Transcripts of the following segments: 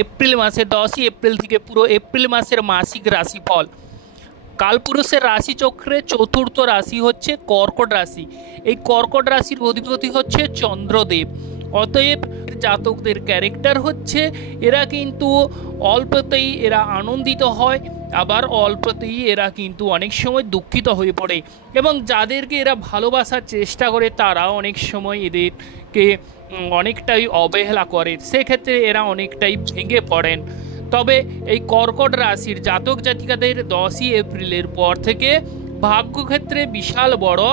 April মাসে 10ই April থেকে পুরো এপ্রিল মাসের মাসিক রাশিফল। কালপুরুষের রাশিচক্রে চতুর্থ রাশি হচ্ছে কর্কট রাশি। এই কর্কট রাশির অধিপতি হচ্ছে চন্দ্রদেব। অতএব জাতকদের ক্যারেক্টার হচ্ছে এরা কিন্তু অল্পতেই এরা আনন্দিত হয়, আবার অল্পতেই এরা কিন্তু অনেক সময় দুঃখিত হয়ে পড়ে, এবং যাদেরকে এরা ভালোবাসার চেষ্টা করে তারা অনেক সময় এদেরকে অনেকটাই অবহেলা করে, সেক্ষেত্রে এরা অনেকটাই ভেঙে পড়েন। তবে এই কর্কট রাশির জাতক জাতিকাদের 10ই এপ্রিলের পর থেকে ভাগ্যক্ষেত্রে বিশাল বড়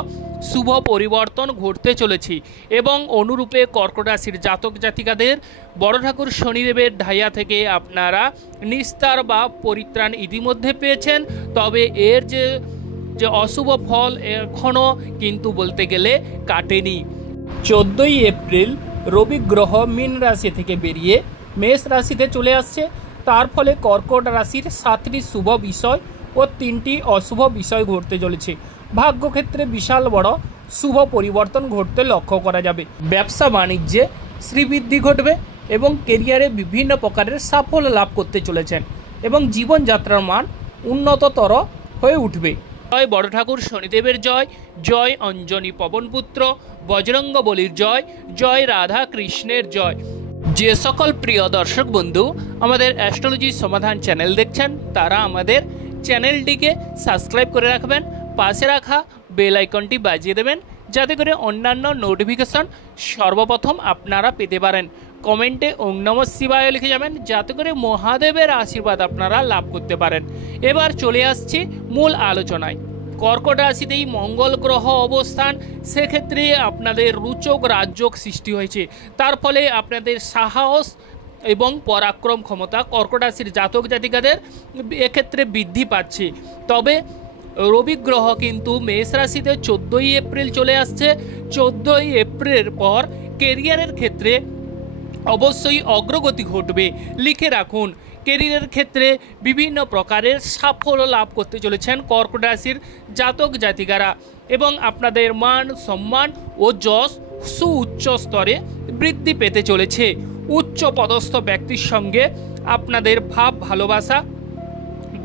শুভ পরিবর্তন ঘটতে চলেছে, এবং অনুরূপে কর্কট রাশির জাতক জাতিকাদের বড় ঠাকুর শনিদেবের ঢাইয়া থেকে আপনারা নিস্তার বা পরিত্রাণ ইতিমধ্যে পেয়েছেন। তবে এর যে অশুভ ফল এখনও কিন্তু বলতে গেলে কাটেনি। 14ই এপ্রিল রবি গ্রহ মীন রাশি থেকে বেরিয়ে মেষ রাশিতে চলে আসছে। তার ফলে কর্কট রাশির 7টি শুভ বিষয় ও 3টি অশুভ বিষয় ঘটতে চলেছে। ভাগ্যক্ষেত্রে বিশাল বড় শুভ পরিবর্তন ঘটতে লক্ষ্য করা যাবে। ব্যবসা বাণিজ্যে শ্রীবৃদ্ধি ঘটবে এবং কেরিয়ারে বিভিন্ন প্রকারের সাফল্য লাভ করতে চলেছেন, এবং জীবনযাত্রার মান উন্নততর হয়ে উঠবে। জয় বড় ঠাকুর শনিদেবের জয়, জয় অঞ্জনী পবনপুত্র বজরঙ্গ বলির জয়, জয় রাধা কৃষ্ণের জয়। যে সকল প্রিয় দর্শক বন্ধু আমাদের অ্যাস্ট্রোলজি সমাধান চ্যানেল দেখছেন তারা আমাদের চ্যানেলটিকে সাবস্ক্রাইব করে রাখবেন, পাশে রাখা বেল আইকনটি বাজিয়ে দেবেন যাতে করে অন্যান্য নোটিফিকেশন সর্বপ্রথম আপনারা পেতে পারেন। কমেন্টে ওং নমঃ শিবায় লিখে যাবেন যাতে করে মহাদেবের আশীর্বাদ আপনারা লাভ করতে পারেন। এবার চলে আসছি মূল আলোচনায়। কর্কট রাশিতেই মঙ্গল গ্রহ অবস্থান, সেক্ষেত্রে আপনাদের রুচক রাজযোগ সৃষ্টি হয়েছে। তার ফলে আপনাদের সাহস এবং পরাক্রম ক্ষমতা কর্কট রাশির জাতক জাতিকাদের এক্ষেত্রে বৃদ্ধি পাচ্ছে। তবে রবি গ্রহ কিন্তু মেষ রাশিতে 14ই এপ্রিল চলে আসছে। 14ই এপ্রিলের পর কেরিয়ারের ক্ষেত্রে অবশ্যই অগ্রগতি ঘটবে। লিখে রাখুন, কেরিয়ারের ক্ষেত্রে বিভিন্ন প্রকারের সাফল্য লাভ করতে চলেছেন কর্কট রাশির জাতক জাতিকারা, এবং আপনাদের মান সম্মান ও যশ সুউচ্চ স্তরে বৃদ্ধি পেতে চলেছে। উচ্চ পদস্থ ব্যক্তির সঙ্গে আপনাদের ভাব ভালোবাসা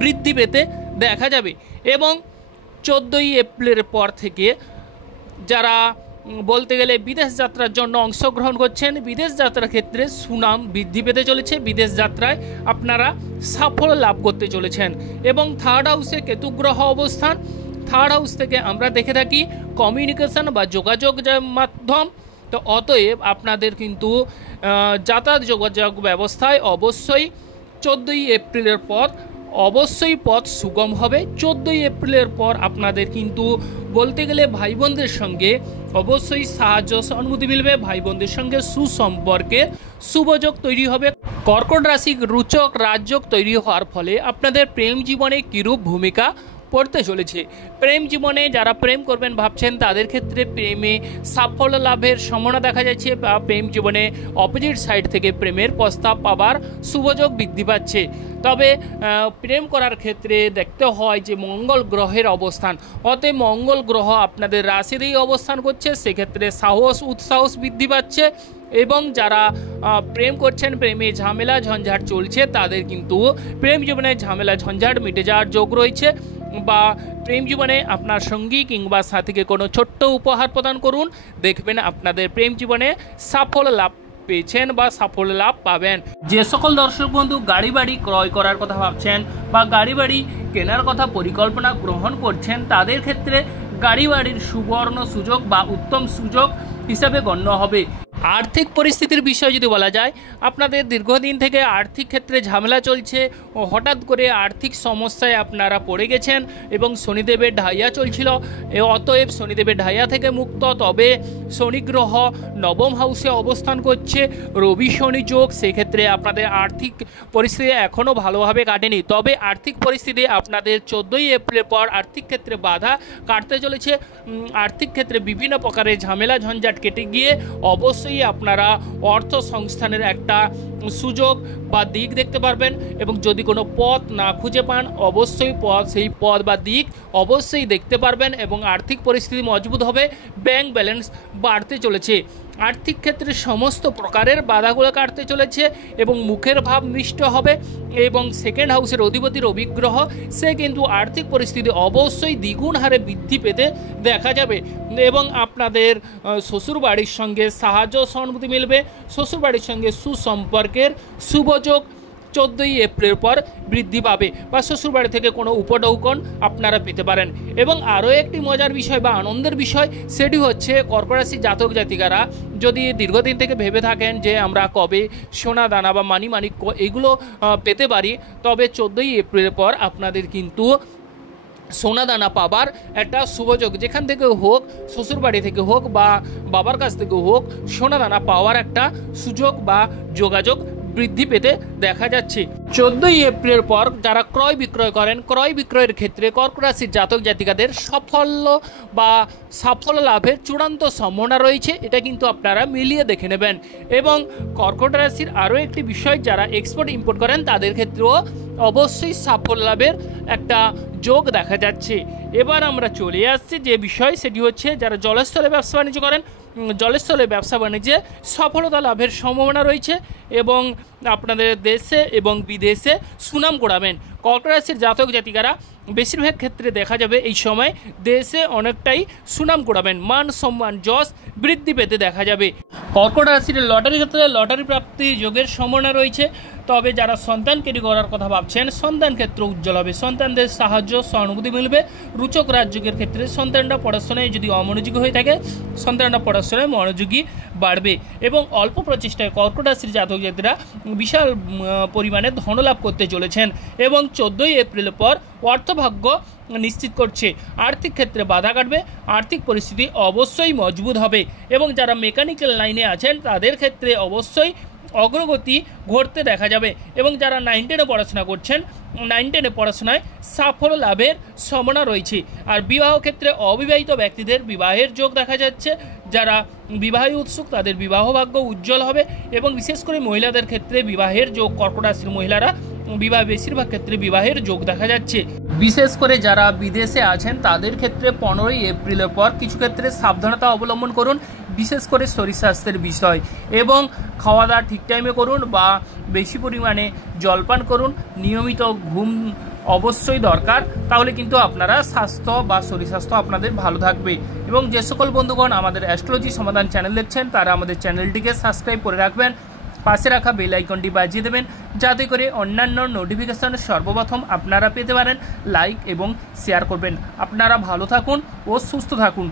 বৃদ্ধি পেতে দেখা যাবে, এবং 14ই এপ্রিলের পর থেকে যারা বলতে গেলে বিদেশ যাত্রার জন্য অংশগ্রহণ করছেন, বিদেশ যাত্রার ক্ষেত্রে সুনাম বৃদ্ধি পেতে চলেছে। বিদেশ যাত্রায় আপনারা সাফল্য লাভ করতে চলেছেন। এবং থার্ড হাউসে কেতু গ্রহ অবস্থান, থার্ড হাউস থেকে আমরা দেখে থাকি কমিউনিকেশন বা যোগাযোগ মাধ্যম। তো অতএব আপনাদের কিন্তু যাতায়াত যোগাযোগ ব্যবস্থায় অবশ্যই 14ই এপ্রিলের পর অবশ্যই পথ সুগম হবে। 14ই এপ্রিলের পর আপনাদের কিন্তু বলতে গেলে ভাই বোনদের সঙ্গে অবশ্যই সাহায্য সহানুভূতি মিলবে, ভাই বোনদের সঙ্গে সুসম্পর্কে শুভযোগ তৈরি হবে। কর্কট রাশি রুচক রাজযোগ তৈরি হওয়ার ফলে আপনাদের প্রেম জীবনে কিরূপ ভূমিকা পড়তে চলেছে। প্রেম জীবনে যারা প্রেম করবেন ভাবছেন তাদের ক্ষেত্রে প্রেমে সাফল্য লাভের সম্ভাবনা দেখা যাচ্ছে, বা প্রেম জীবনে অপোজিট সাইড থেকে প্রেমের প্রস্তাব পাবার শুভযোগ বৃদ্ধি পাচ্ছে। তবে প্রেম করার ক্ষেত্রে দেখতে হয় যে মঙ্গল গ্রহের অবস্থান, অতএব মঙ্গল গ্রহ আপনাদের রাশিতেই অবস্থান করছে, সেক্ষেত্রে সাহস উৎসাহস বৃদ্ধি পাচ্ছে। এবং যারা প্রেম করছেন, প্রেমে ঝামেলা ঝঞ্ঝাট চলছে, তাদের কিন্তু প্রেম জীবনে ঝামেলা ঝঞ্ঝাট মিটে যাওয়ার যোগ রয়েছে। বা প্রেম জীবনে আপনার সঙ্গী কিংবা সাথীকে কোনো ছোট্ট উপহার প্রদান করুন, দেখবেন আপনাদের প্রেম জীবনে সাফল্য লাভ পেয়েছেন বা সাফল্য লাভ পাবেন। যে সকল দর্শক বন্ধু গাড়ি বাড়ি ক্রয় করার কথা ভাবছেন বা গাড়ি বাড়ি কেনার কথা পরিকল্পনা গ্রহণ করছেন, তাদের ক্ষেত্রে গাড়ি বাড়ির সুবর্ণ সুযোগ বা উত্তম সুযোগ হিসাবে গণ্য হবে। আর্থিক পরিস্থিতির বিষয়ে যদি বলা যায়, আপনাদের দীর্ঘদিন থেকে আর্থিক ক্ষেত্রে ঝামেলা চলছে ও হঠাৎ করে আর্থিক সমস্যায় আপনারা পড়ে গেছেন, এবং শনিদেবের ঢাইয়া চলছিল, অতএব শনিদেবের ঢাইয়া থেকে মুক্ত। তবে শনি গ্রহ নবম হাউসে অবস্থান করছে, রবি শনি যোগ, সেক্ষেত্রে আপনাদের আর্থিক পরিস্থিতি এখনও ভালোভাবে কাটেনি। তবে আর্থিক পরিস্থিতি আপনাদের 14ই এপ্রিলের পর আর্থিক ক্ষেত্রে বাধা কাটতে চলেছে। আর্থিক ক্ষেত্রে বিভিন্ন প্রকারের ঝামেলা ঝঞ্ঝাট কেটে গিয়ে অবশ্যই আপনারা অর্থ সংস্থানের একটা সুযোগ বা দিক দেখতে পারবেন, এবং যদি কোনো পথ না খুঁজে পান অবশ্যই সেই পথ বা দিক অবশ্যই দেখতে পারবেন, এবং আর্থিক পরিস্থিতি মজবুত হবে, ব্যাংক ব্যালেন্স বাড়তে চলেছে। আর্থিক ক্ষেত্রে সমস্ত প্রকারের বাধাগুলো কাটতে চলেছে এবং মুখের ভাব মিষ্ট হবে। এবং সেকেন্ড হাউসের অধিপতি রবি গ্রহ, সে কিন্তু আর্থিক পরিস্থিতি অবশ্যই দ্বিগুণ হারে বৃদ্ধি পেতে দেখা যাবে। এবং আপনাদের শ্বশুরবাড়ির সঙ্গে সাহায্য সহানুভূতি মিলবে, শ্বশুরবাড়ির সঙ্গে সুসম্পর্কের শুভযোগ 14ই এপ্রিল পর বৃদ্ধি পাবে, বা শ্বশুরবাড়ি থেকে কোনো উপঢৌকন আপনারা পেতে পারেন। এবং আরও একটি মজার বিষয় বা আনন্দের বিষয়, সেটি হচ্ছে কর্কট রাশি জাতক জাতিকারা যদি দীর্ঘদিন থেকে ভেবে থাকেন যে আমরা কবে সোনা দানা বা মানিক এগুলো পেতে পারি, তবে 14ই এপ্রিল পর আপনাদের কিন্তু সোনা দানা পাবার একটা শুভযোগ, যেখান থেকে হোক, শ্বশুরবাড়ি থেকে হোক বা বাবার কাছ থেকে হোক, সোনা দানা পাওয়ার একটা সুযোগ বা যোগাযোগ বৃদ্ধি পেতে দেখা যাচ্ছে। 14ই এপ্রিল পর যারা ক্রয় বিক্রয় করেন, ক্রয় বিক্রয়ের ক্ষেত্রে কর্কট রাশির জাতক জাতিকাদের সাফল্য লাভের চূড়ান্ত সম্ভাবনা রয়েছে, এটা কিন্তু আপনারা মিলিয়ে দেখে নেবেন। এবং কর্কট রাশির আরও একটি বিষয়, যারা এক্সপোর্ট ইম্পোর্ট করেন তাদের ক্ষেত্রেও অবশ্যই সাফল্য লাভের একটা যোগ দেখা যাচ্ছে। এবার আমরা চলে আসছি যে বিষয়, সেটি হচ্ছে যারা জলস্থলে ব্যবসা বাণিজ্য করেন, জলস্থলে ব্যবসা বাণিজ্যে সফলতা লাভের সম্ভাবনা রয়েছে এবং আপনাদের দেশে এবং বিদেশে সুনাম কুড়াবেন। কর্কট রাশির জাতক জাতিকারা বেশিরভাগ ক্ষেত্রে দেখা যাবে এই সময় দেশে অনেকটাই সুনাম কুড়াবেন, মান সম্মান যশ বৃদ্ধি পেতে দেখা যাবে। কর্কট রাশির লটারি ক্ষেত্রে লটারি প্রাপ্তি যোগের সম্ভাবনা রয়েছে। তবে যারা সন্তান ক্যারি করার কথা ভাবছেন, সন্তান ক্ষেত্র উজ্জ্বল হবে, সন্তানদের সাহায্য সহানুভূতি মিলবে। রুচক রাজযোগের ক্ষেত্রে সন্তানরা পড়াশোনায় যদি অমনোযোগী হয়ে থাকে, সন্তানরা পড়াশোনায় মনোযোগী বাড়বে। এবং অল্প প্রচেষ্টায় কর্কট রাশির জাতক জাতিরা বিশাল পরিমাণে ধনলাভ করতে চলেছেন এবং 14ই এপ্রিল পর অর্থভাগ্য নিশ্চিত করছে। আর্থিক ক্ষেত্রে বাধা কাটবে, আর্থিক পরিস্থিতি অবশ্যই মজবুত হবে। এবং যারা মেকানিক্যাল লাইনে আছেন তাদের ক্ষেত্রে অবশ্যই অগ্রগতি ঘটতে দেখা যাবে। এবং যারা 9, 10-এ পড়াশোনা করছেন, 9, 10-এ পড়াশোনায় সাফল্য লাভের সম্ভাবনা রয়েছে। আর বিবাহ ক্ষেত্রে অবিবাহিত ব্যক্তিদের বিবাহের যোগ দেখা যাচ্ছে। যারা বিবাহে উৎসুক তাদের বিবাহ ভাগ্য উজ্জ্বল হবে এবং বিশেষ করে মহিলাদের ক্ষেত্রে বিবাহের যোগ, কর্কট রাশির মহিলারা বেশিরভাগ ক্ষেত্রে বিবাহের যোগ দেখা যাচ্ছে। বিশেষ করে যারা বিদেশে আছেন তাদের ক্ষেত্রে 15ই এপ্রিলের পর কিছু ক্ষেত্রে সাবধানতা অবলম্বন করুন, বিশেষ করে শরীর স্বাস্থ্যের বিষয়। এবং খাওয়া দাওয়া ঠিক টাইমে করুন বা বেশি পরিমাণে জলপান করুন, নিয়মিত ঘুম অবশ্যই দরকার, তাহলে কিন্তু আপনারা স্বাস্থ্য বা শরীর স্বাস্থ্য আপনাদের ভালো থাকবে। এবং যে সকল বন্ধুগণ আমাদের অ্যাস্ট্রোলজি সমাধান চ্যানেল দেখছেন তারা আমাদের চ্যানেলটিকে সাবস্ক্রাইব করে রাখবেন, পাশে রাখা বেল আইকনটি বাজিয়ে দেবেন, যাতে করে অন্যান্য নোটিফিকেশন সর্বপ্রথম আপনারা পেতে পারেন। লাইক এবং শেয়ার করবেন। আপনারা ভালো থাকুন ও সুস্থ থাকুন।